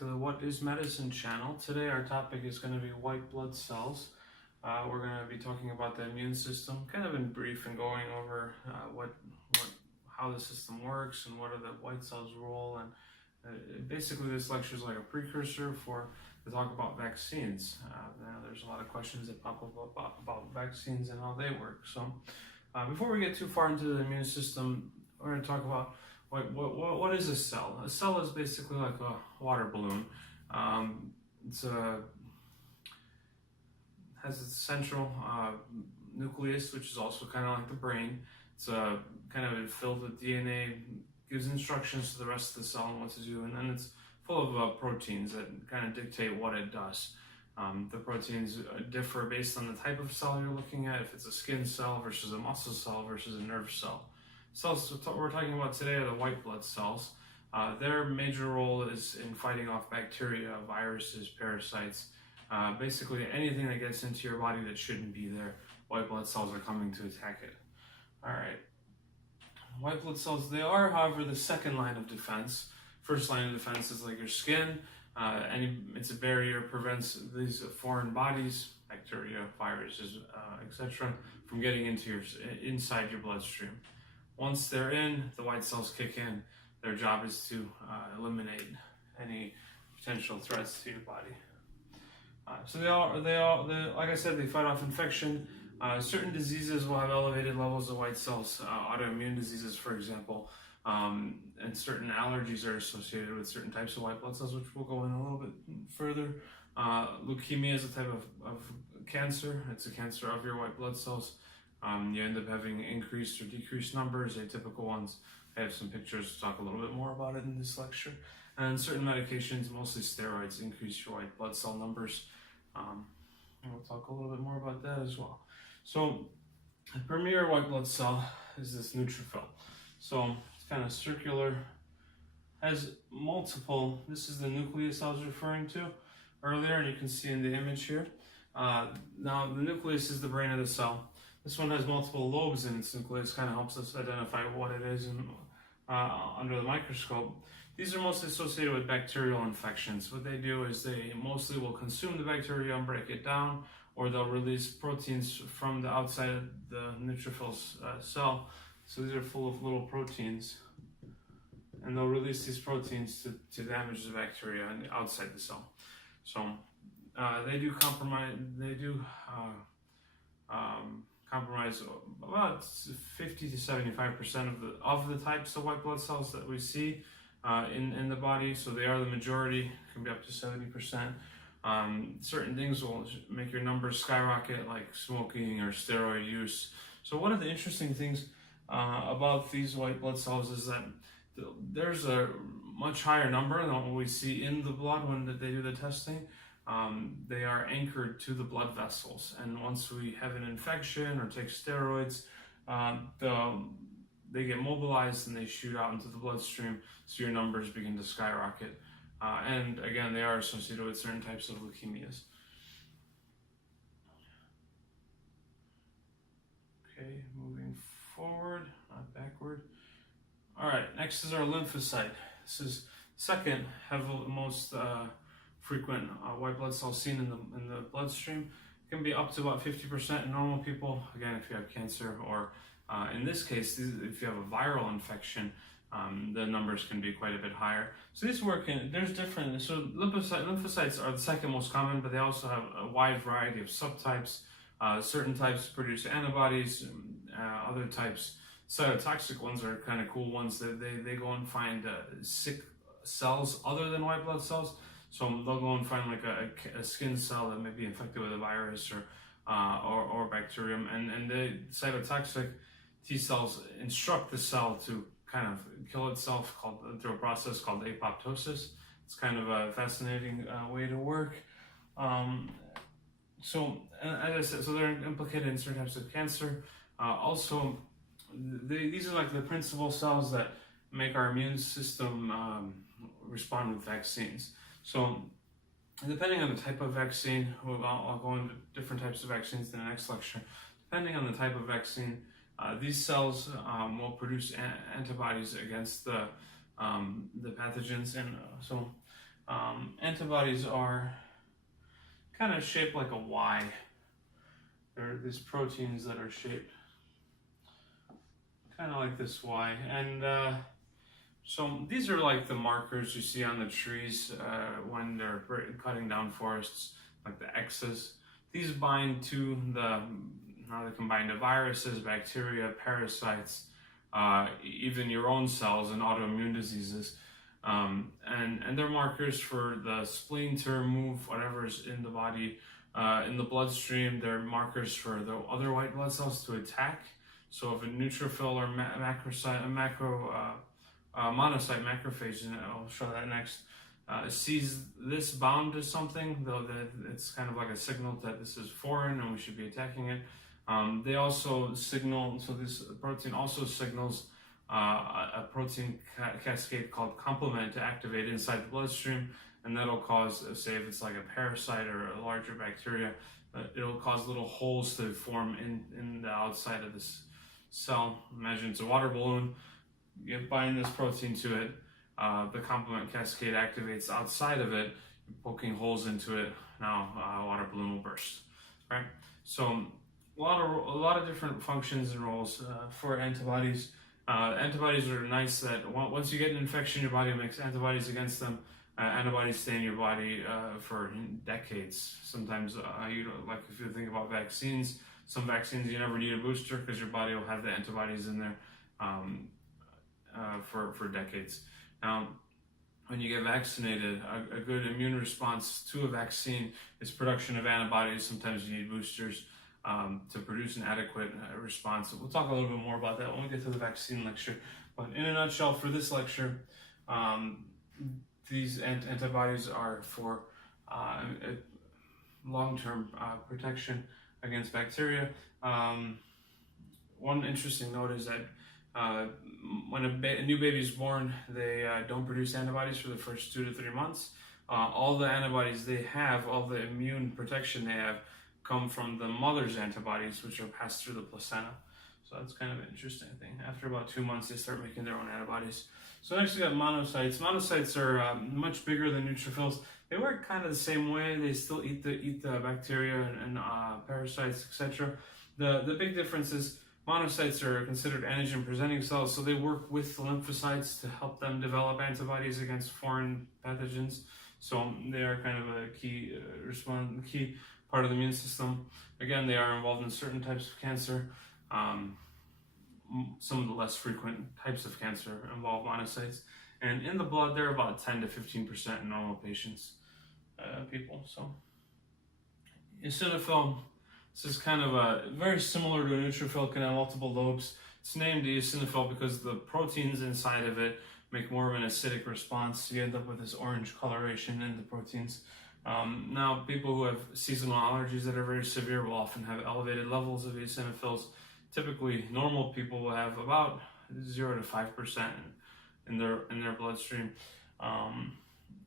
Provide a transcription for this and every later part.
to the What is Medicine channel. Today our topic is going to be white blood cells. We're going to be talking about the immune system, kind of in brief, and going over how the system works and what are the white cells' role. And basically this lecture is like a precursor to talk about vaccines. Now there's a lot of questions that pop up about vaccines and how they work. So before we get too far into the immune system, we're going to talk about what is a cell? A cell is basically like a water balloon. Has its central nucleus, which is also kind of like the brain. It's kind of filled with DNA, gives instructions to the rest of the cell on what to do, and then it's full of proteins that kind of dictate what it does. The proteins differ based on the type of cell you're looking at, if it's a skin cell versus a muscle cell versus a nerve cell. Cells we're talking about today are the white blood cells. Their major role is in fighting off bacteria, viruses, parasites, basically anything that gets into your body that shouldn't be there. White blood cells are coming to attack it. All right. White blood cells, they are, however, the second line of defense. First line of defense is like your skin. It's a barrier, prevents these foreign bodies, bacteria, viruses, etc., from getting into inside your bloodstream. Once they're in, the white cells kick in. Their job is to eliminate any potential threats to your body. So like I said, they fight off infection. Certain diseases will have elevated levels of white cells, autoimmune diseases, for example, and certain allergies are associated with certain types of white blood cells, which we'll go in a little bit further. Leukemia is a type of cancer. It's a cancer of your white blood cells. You end up having increased or decreased numbers, atypical ones. I have some pictures to talk a little bit more about it in this lecture. And certain medications, mostly steroids, increase your white blood cell numbers. And we'll talk a little bit more about that as well. So the premier white blood cell is this neutrophil. So it's kind of circular, has multiple, this is the nucleus I was referring to earlier, and you can see in the image here. Now the nucleus is the brain of the cell. This one has multiple lobes in its nucleus, kind of helps us identify what it is under the microscope. These are mostly associated with bacterial infections. What they do is they mostly will consume the bacteria and break it down, or they'll release proteins from the outside of the neutrophil's cell. So these are full of little proteins, and they'll release these proteins to damage the bacteria outside the cell. So they do compromise. Compromise about 50 to 75% of the types of white blood cells that we see in the body. So they are the majority, can be up to 70%. Certain things will make your numbers skyrocket, like smoking or steroid use. So one of the interesting things about these white blood cells is that there's a much higher number than what we see in the blood when they do the testing. They are anchored to the blood vessels, and once we have an infection or take steroids, they get mobilized and they shoot out into the bloodstream, so your numbers begin to skyrocket. And again, they are associated with certain types of leukemias. Okay, moving forward, not backward. All right, next is our lymphocyte. This is second, most frequent white blood cells seen in the bloodstream. It can be up to about 50% in normal people. Again, if you have cancer, or in this case, if you have a viral infection, the numbers can be quite a bit higher. So these work there's different. So lymphocytes are the second most common, but they also have a wide variety of subtypes. Certain types produce antibodies. Other types, cytotoxic ones, are kind of cool ones that they go and find sick cells other than white blood cells. So they'll go and find like a skin cell that may be infected with a virus or bacterium, and the cytotoxic T cells instruct the cell to kind of kill itself through a process called apoptosis. It's kind of a fascinating way to work. So as I said, so they're implicated in certain types of cancer. Also, these are like the principal cells that make our immune system respond with vaccines. So depending on the type of vaccine, I'll go into different types of vaccines in the next lecture. Depending on the type of vaccine, these cells will produce antibodies against the pathogens, and Antibodies are kind of shaped like a Y. They're these proteins that are shaped kind of like this Y. And so these are like the markers you see on the trees when they're cutting down forests, like the X's. These bind to they can bind to viruses, bacteria, parasites, even your own cells and autoimmune diseases. And they're markers for the spleen to remove whatever's in the body. In the bloodstream, they're markers for the other white blood cells to attack. So if a neutrophil or monocyte macrophage, and I'll show that next, sees this bound to something, though that it's kind of like a signal that this is foreign and we should be attacking it. They also signal, so this protein also signals a protein cascade called complement to activate inside the bloodstream, and that'll cause, say if it's like a parasite or a larger bacteria, it'll cause little holes to form in the outside of this cell. Imagine it's a water balloon, you bind this protein to it, the complement cascade activates outside of it, poking holes into it, now a water balloon will burst, right? So a lot of different functions and roles for antibodies. Antibodies are nice that once you get an infection, your body makes antibodies against them. Antibodies stay in your body for decades. Sometimes, like if you think about vaccines, some vaccines you never need a booster because your body will have the antibodies in there for decades. Now, when you get vaccinated, a good immune response to a vaccine is production of antibodies. Sometimes you need boosters to produce an adequate response. We'll talk a little bit more about that when we get to the vaccine lecture. But in a nutshell, for this lecture, these antibodies are for long-term protection against bacteria. One interesting note is that when a new baby is born, they don't produce antibodies for the first 2 to 3 months. All the antibodies they have, all the immune protection they have, come from the mother's antibodies, which are passed through the placenta. So that's kind of an interesting thing. After about 2 months, they start making their own antibodies. So next we got monocytes. Monocytes are much bigger than neutrophils. They work kind of the same way. They still eat the bacteria and parasites, etc. The big difference is monocytes are considered antigen-presenting cells, so they work with the lymphocytes to help them develop antibodies against foreign pathogens. So they are kind of a key key part of the immune system. Again, they are involved in certain types of cancer. Some of the less frequent types of cancer involve monocytes. And in the blood, they're about 10 to 15% in normal people. So eosinophil, this is kind of very similar to a neutrophil, can have multiple lobes. It's named eosinophil because the proteins inside of it make more of an acidic response. You end up with this orange coloration in the proteins. Now, people who have seasonal allergies that are very severe will often have elevated levels of eosinophils. Typically, normal people will have about 0 to 5% in their bloodstream. And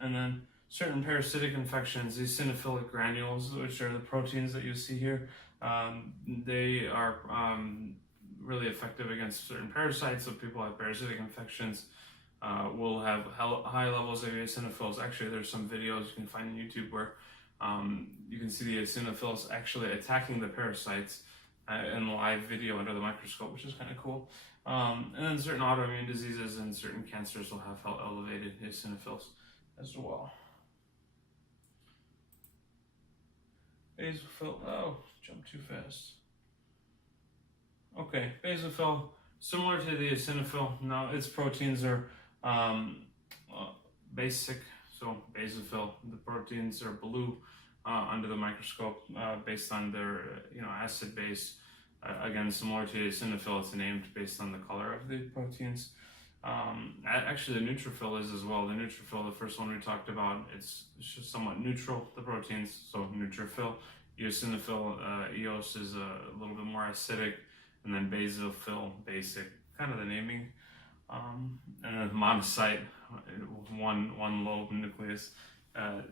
then certain parasitic infections, eosinophilic granules, which are the proteins that you see here, they are really effective against certain parasites. So people have parasitic infections will have high levels of eosinophils. Actually, there's some videos you can find on YouTube where you can see the eosinophils actually attacking the parasites in live video under the microscope, which is kind of cool. And then certain autoimmune diseases and certain cancers will have elevated eosinophils as well. Basophil, jumped too fast. Okay, basophil, similar to the eosinophil. Now its proteins are basic, so basophil, the proteins are blue under the microscope based on their acid base. Again, similar to eosinophil, it's named based on the color of the proteins. Actually, the neutrophil is as well. The neutrophil, the first one we talked about, it's just somewhat neutral, the proteins, so neutrophil. Eosinophil, eos is a little bit more acidic, and then basophil, basic, kind of the naming. And then monocyte, one lobe nucleus,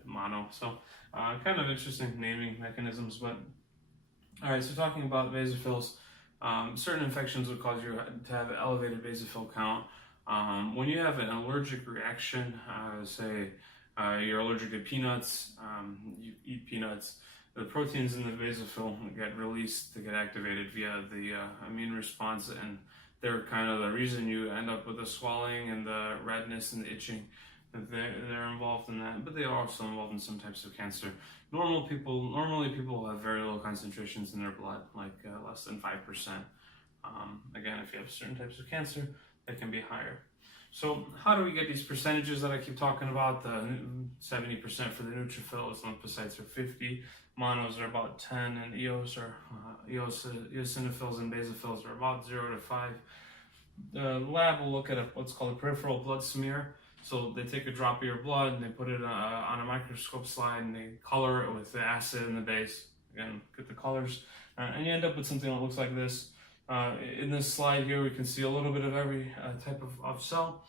mono. So kind of interesting naming mechanisms. But all right, so talking about basophils, certain infections would cause you to have an elevated basophil count. When you have an allergic reaction, say You're allergic to peanuts, you eat peanuts, the proteins in the basophil get released, they get activated via the immune response, and they're kind of the reason you end up with the swelling and the redness and the itching. They're involved in that, but they are also involved in some types of cancer. Normally people have very low concentrations in their blood, like less than 5%. Again, if you have certain types of cancer, they can be higher. So how do we get these percentages that I keep talking about? The 70% for the neutrophils, lymphocytes are 50, monos are about 10, and eosinophils and basophils are about 0 to 5. The lab will look at what's called a peripheral blood smear. So they take a drop of your blood and they put it on a microscope slide and they color it with the acid and the base. Again, get the colors. And you end up with something that looks like this. In this slide here, we can see a little bit of every type of cell.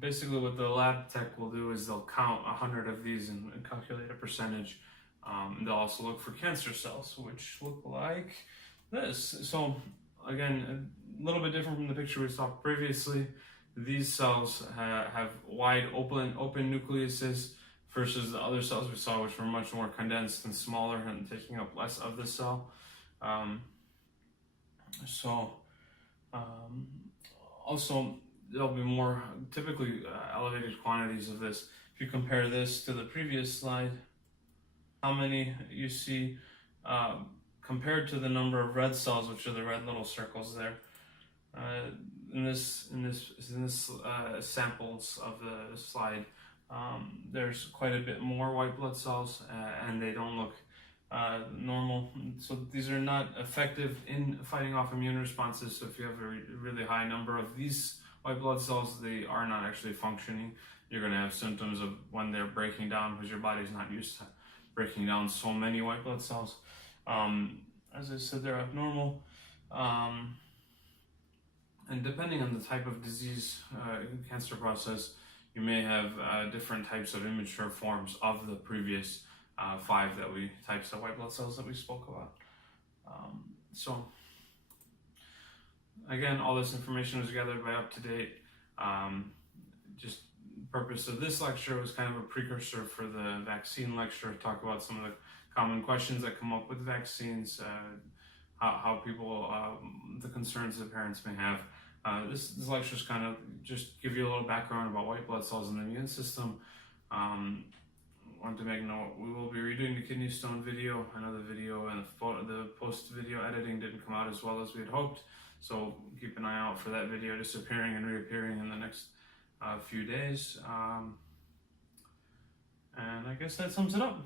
Basically what the lab tech will do is they'll count 100 of these and calculate a percentage. They'll also look for cancer cells, which look like this. So again, a little bit different from the picture we saw previously. These cells have wide open nucleuses versus the other cells we saw, which were much more condensed and smaller and taking up less of the cell. Also, there'll be more typically elevated quantities of this. If you compare this to the previous slide, how many you see compared to the number of red cells, which are the red little circles there. In this samples of the slide, there's quite a bit more white blood cells, and they don't look normal. So these are not effective in fighting off immune responses. So if you have a really high number of these white blood cells, they are not actually functioning. You're going to have symptoms of when they're breaking down because your body's not used to breaking down so many white blood cells. As I said, they're abnormal. And depending on the type of disease, cancer process, you may have different types of immature forms of the previous 5 types of white blood cells that we spoke about. So again, all this information was gathered by UpToDate. Just the purpose of this lecture was kind of a precursor for the vaccine lecture, talk about some of the common questions that come up with vaccines, how people, the concerns that parents may have. This lecture is kind of just give you a little background about white blood cells in the immune system. Want to make note, we will be redoing the kidney stone video. I know the video and the post-video editing didn't come out as well as we had hoped, so keep an eye out for that video disappearing and reappearing in the next few days. And I guess that sums it up.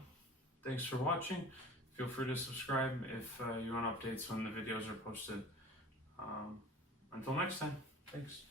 Thanks for watching. Feel free to subscribe if you want updates when the videos are posted. Until next time, thanks.